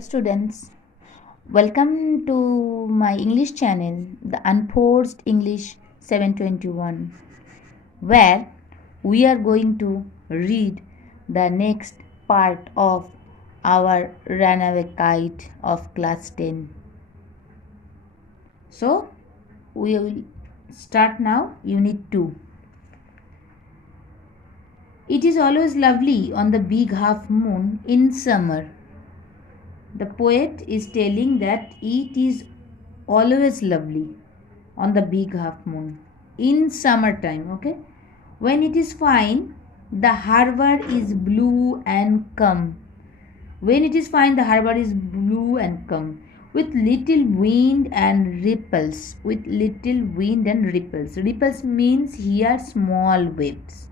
Students, welcome to my English channel, the Unforced English 721, where we are going to read the next part of our Runaway Kite of class 10. So, we will start now, Unit 2. It is always lovely on the big half moon in summer. The poet is telling that it is always lovely on the big half moon in summertime. Okay, when it is fine, the harbor is blue and calm. When it is fine, the harbor is blue and calm with little wind and ripples. With little wind and ripples. Ripples means here small waves.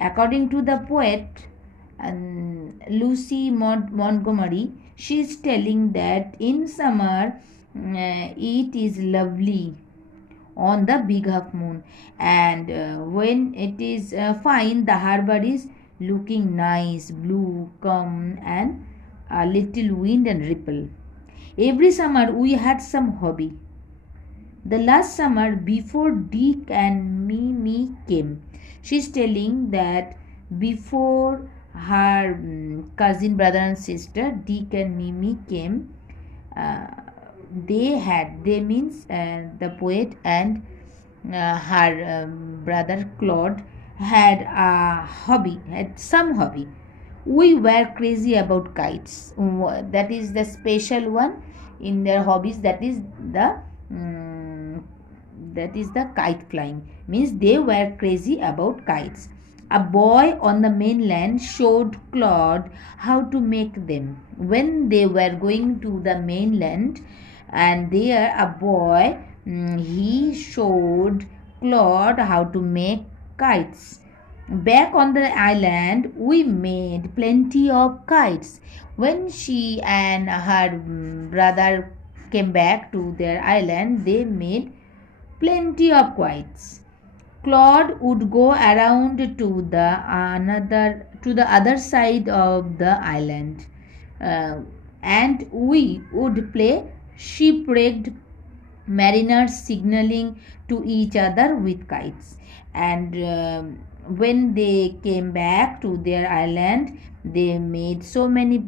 According to the poet Lucy Montgomery, she is telling that in summer it is lovely on the big half moon, and when it is fine, the harbor is looking nice, blue, calm, and a little wind and ripple. Every summer we had some hobby. The last summer before Dick and Mimi came, she's telling that before her cousin, brother, and sister, Dick and Mimi came, uh, they means the poet and her brother Claude had a hobby, had some hobby. We were crazy about kites. That is the special one in their hobbies. That is the kite flying. Means they were crazy about kites. A boy on the mainland showed Claude how to make them. When they were going to the mainland, and there a boy he showed Claude how to make kites. Back on the island, we made plenty of kites. When she and her brother came back to their island, they made plenty of kites. Claude would go around to the other side of the island, uh, and we would play shipwrecked mariners signaling to each other with kites. And when they came back to their island, they made so many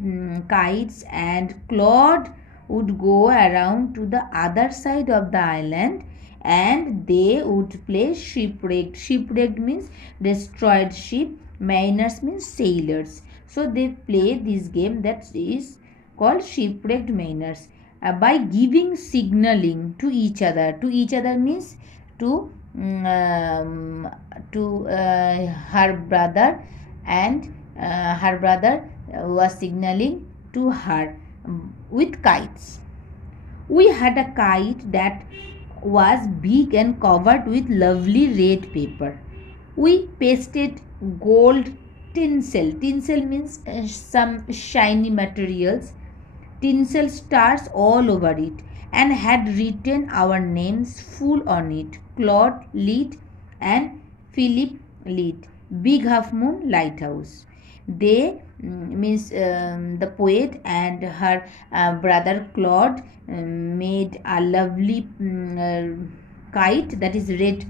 kites, and Claude would go around to the other side of the island, and they would play shipwrecked. Shipwrecked means destroyed ship, mariners means sailors. So they play this game that is called shipwrecked mariners by giving signaling to each other. To each other means to her brother, and her brother was signaling to her with kites. We had a kite that was big and covered with lovely red paper. We pasted gold tinsel. Tinsel means some shiny materials. Tinsel stars all over it, and had written our names full on it. Claude Lead and Philip Lead. Big Half Moon Lighthouse. They means the poet and her brother Claude made a lovely kite that is red,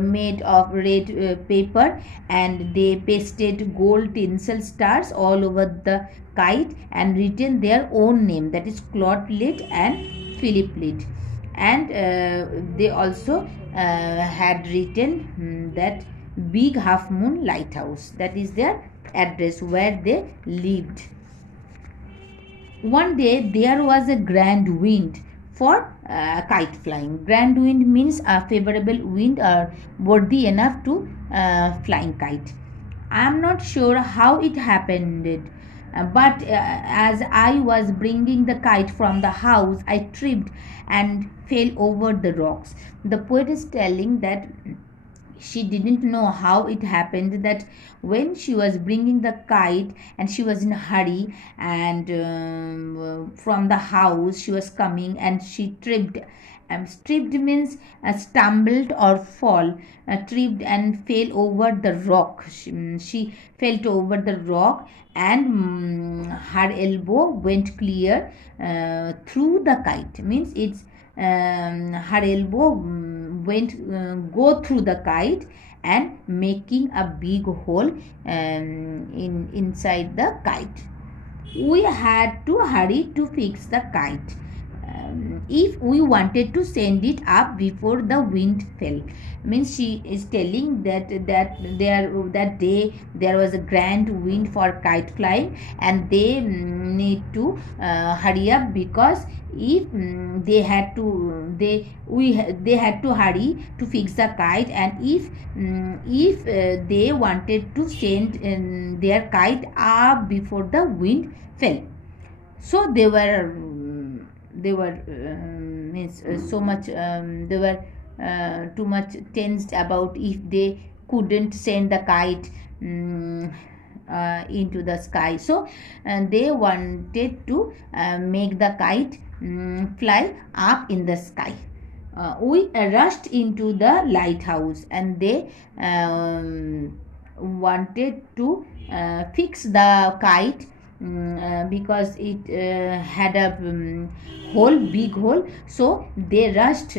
made of red paper, and they pasted gold tinsel stars all over the kite and written their own name, that is Claude Lead and Philip Lead. And they also had written that Big Half Moon Lighthouse, that is their address where they lived. One day there was a grand wind for kite flying. Grand wind means a favorable wind or worthy enough to flying kite. I am not sure how it happened, but as I was bringing the kite from the house, I tripped and fell over the rocks. The poet is telling that she didn't know how it happened, that when she was bringing the kite and she was in a hurry, and from the house she was coming and she tripped Tripped means stumbled or fall. Tripped and fell over the rock. She fell over the rock, and her elbow went clear through the kite. Means it's her elbow went go through the kite and making a big hole inside the kite. We had to hurry to fix the kite if we wanted to send it up before the wind fell. Means she is telling that day there was a grand wind for kite flying, and they need to hurry up, because if they had to hurry to fix the kite, and if they wanted to send their kite up before the wind fell. So they were means so much they were too much tensed about if they couldn't send the kite into the sky. So they wanted to make the kite fly up in the sky. We rushed into the lighthouse, and they wanted to fix the kite because it had a big hole. So they rushed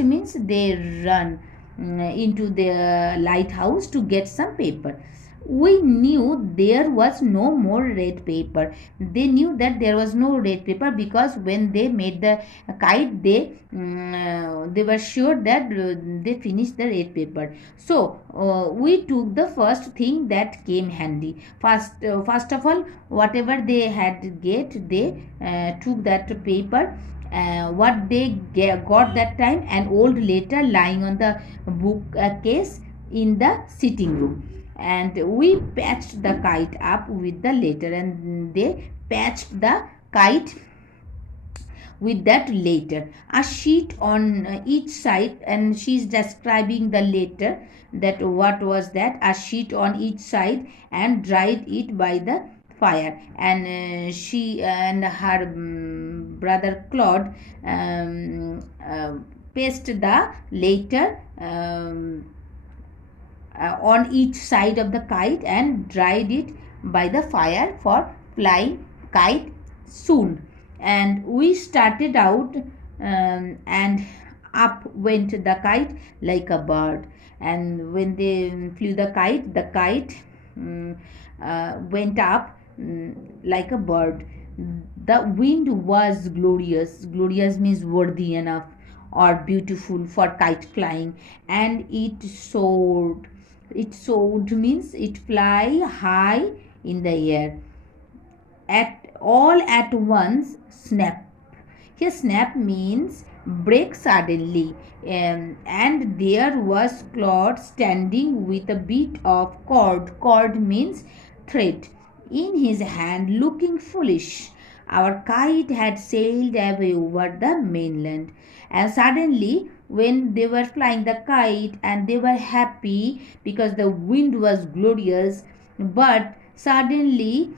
means they run into the lighthouse to get some paper. We knew there was no more red paper. They knew that there was no red paper, because when they made the kite, they were sure that they finished the red paper. So we took the first thing that came handy. First of all, whatever they had they took that paper. What they got that time, an old letter lying on the book case in the sitting room, and we patched the kite up with the letter, and they patched the kite with that letter, a sheet on each side. And she's describing the letter, that what was that, a sheet on each side, and dried it by the fire. And she and her brother Claude pasted the letter on each side of the kite and dried it by the fire for flying kite soon. And we started out, and up went the kite like a bird. And when they flew the kite went up like a bird. The wind was glorious. Glorious means worthy enough or beautiful for kite flying, and it soared. It soared means it fly high in the air. At once, snap. Here, snap means break suddenly. And there was Claude standing with a bit of cord. Cord means thread in his hand, looking foolish. Our kite had sailed away over the mainland, and suddenly, when they were flying the kite, and they were happy because the wind was glorious, but suddenly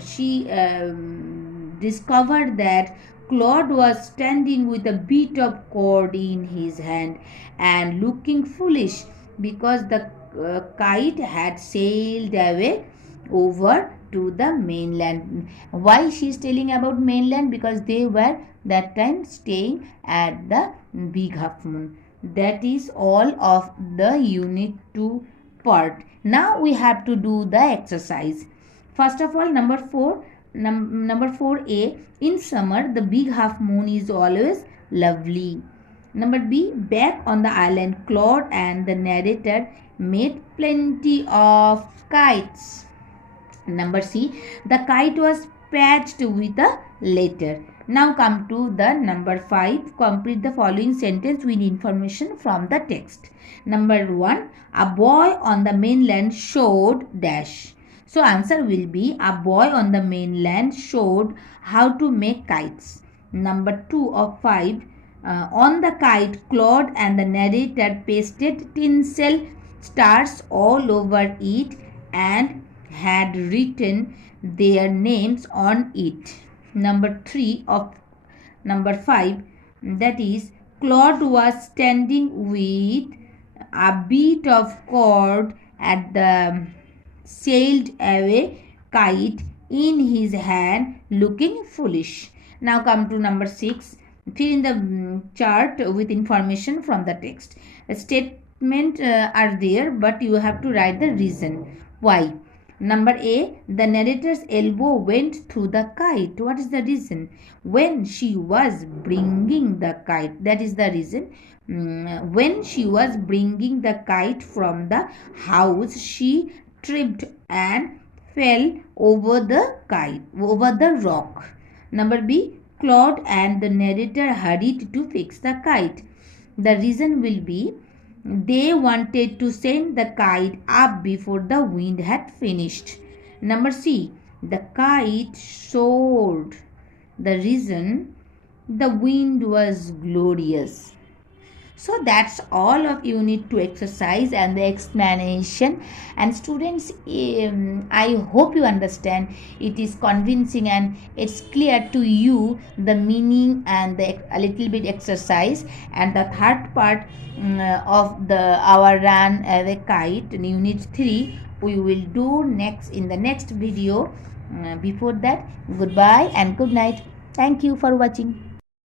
she discovered that Claude was standing with a bit of cord in his hand and looking foolish, because the kite had sailed away over to the mainland. Why she is telling about mainland? Because they were that time staying at the Big Half Moon. That is all of the unit 2 part. Now we have to do the exercise. First of all, number 4a, in summer the big half moon is always lovely. Number B, back on the island, Claude and the narrator made plenty of kites. Number C, the kite was patched with a letter. Now come to the number 5. Complete the following sentence with information from the text. Number 1, a boy on the mainland showed dash. So answer will be, a boy on the mainland showed how to make kites. Number 2 of 5, on the kite, Claude and the narrator pasted tinsel stars all over it and had written their names on it. Number 5, That is, Claude was standing with a bit of cord at the sailed away kite in his hand, looking foolish. Now come to number 6. Fill in the chart with information from the text. A statement are there, but you have to write the reason why. Number A, the narrator's elbow went through the kite. What is the reason? When she was bringing the kite, that is the reason. When she was bringing the kite from the house, she tripped and fell over the kite, over the rock. Number B, Claude and the narrator hurried to fix the kite. The reason will be they wanted to send the kite up before the wind had finished. Number C, the kite soared. The reason, the wind was glorious. So that's all of unit 2 exercise and the explanation. And students, I hope you understand, it is convincing and it's clear to you the meaning and a little bit exercise. And the third part of our run the kite unit 3 we will do next in the next video. Before that, goodbye and good night. Thank you for watching.